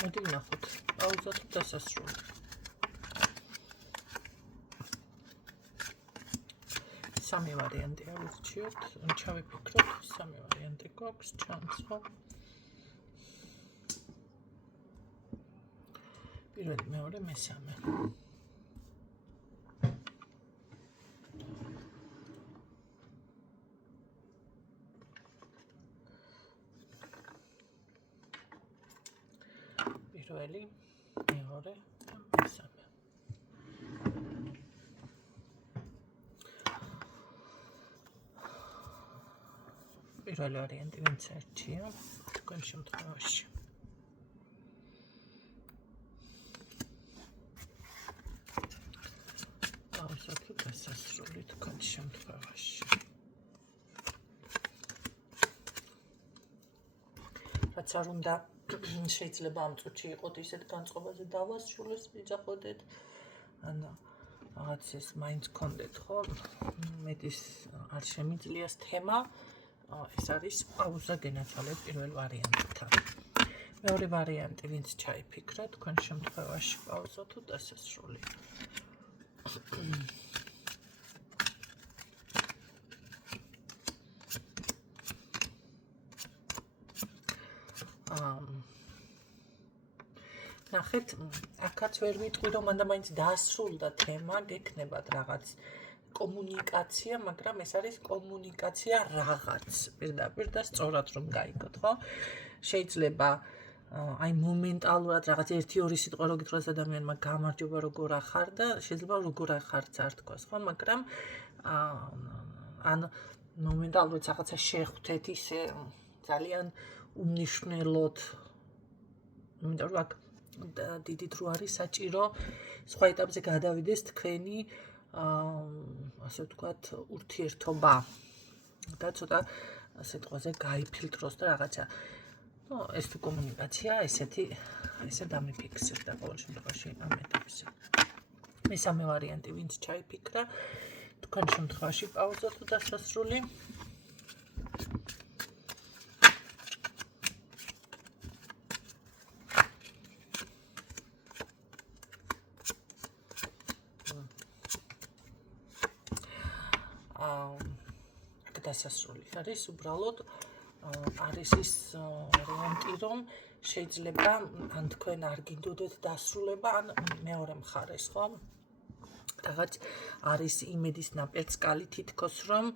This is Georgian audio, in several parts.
მოდი ვნახოთ პაუზა თუ დასასრული. სამი ვარიანტი ავირჩიოთ, ჩავიფიქროთ, სამი ვარიანტი გვაქვს, ჩანს ხო? პირველი, მეორე, მესამე. პირველი, მეორე და მესამე. პირველი ვარიანტი ვინც არჩია, თქვენ შემთხვევაში. პაუზა თუ დასასრული თქვენ შემთხვევაში. რაც არ უნდა შეიძლება ამ წუთში იყოთ ისეთ განწყობაზე დავასრულოს ვიძახოდეთ ან რაღაც ეს მაინც გქონდეთ ხო მეტის არ შემიძლიას თემა ეს არის პაუზა გენაცვალეთ პირველ ვარიანტთან მეორე ვარიანტი ვინც ჩაიფიქრა თქვენ შემთხვევაში პაუზა თუ დასასრული ნახეთ, აქაც ვერ ვიტყვი რომ მანდა მაინც დასრულდა თემა, გექნებათ რაღაც კომუნიკაცია, მაგრამ ეს არის კომუნიკაცია რაღაც. პირდაპირ და სწორად რომ გაიგოთ, ხო? შეიძლება აი მომენტალურად რაღაც 1-2 სიტყვა რო გითხრას ადამიანმა გამარჯობა როგორ ახარ და შეიძლება როგორ ახარც არ თქვას, ხო? მაგრამ ან მომენტალურად რაღაცა შეხვდეთ ისე ძალიან უმნიშვნელოდ იმიტომ რომ აქ დიდი დრო არის საჭირო სხვა ეტაპზე გადავიდეს თქვენი ასე ვთქვათ ურთიერთობა და ცოტა სიტყვაზე გაიფილტროს და რაღაცა ეს თუ კომუნიკაცია ესე დამიფიქსირდა ყოველ შემთხვევაში ამ ეტაპზე მესამე ვარიანტი ვინც ჩაიფიქრა თქვენ შემთხვევაში პაუზა თუ დასასრული დასასრული არის უბრალოდ არის ის ვარიანტი რომ შეიძლება ან თქვენ არ გინდოდეთ დასრულება ან მეორე მხარეს ხო რაღაც არის იმედის ნაპერწკალი თითქოს რომ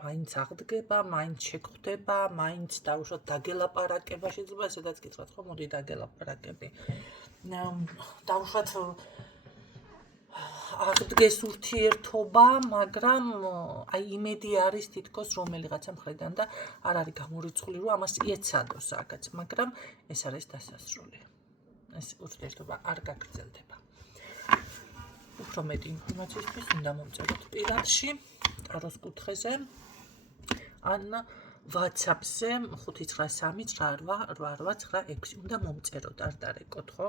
მაინც აღდგება, მაინც შეგხვდება, მაინც დაუშვათ დაგელაპარაკება შეიძლება ესედაც გითხრათ ხო მოდი დაგელაპარაკები დაუშვათ აღდგეს ურთიერთობა, მაგრამ აი იმედი არის თითქოს რომელიღაცა მხრიდან და არ არის გამორიცხული რომ ამას ეცადოს აქაც, მაგრამ ეს არის დასასრული. ეს ურთიერთობა არ გაგრძელდება. უფრო მეტი ინფორმაციისთვის უნდა მომწეროთ პირადში, ტაროს კუთხეზე ან WhatsApp-ზე 593888889 უნდა მომწეროთ, არ დარეკოთ, ხო?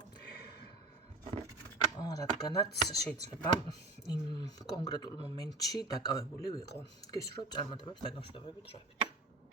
რადგანაც შეიძლება იმ კონკრეტულ მომენტში დაკავებული ვიყო. გისურვებთ წარმატებებს და განსხვავებით დროებით.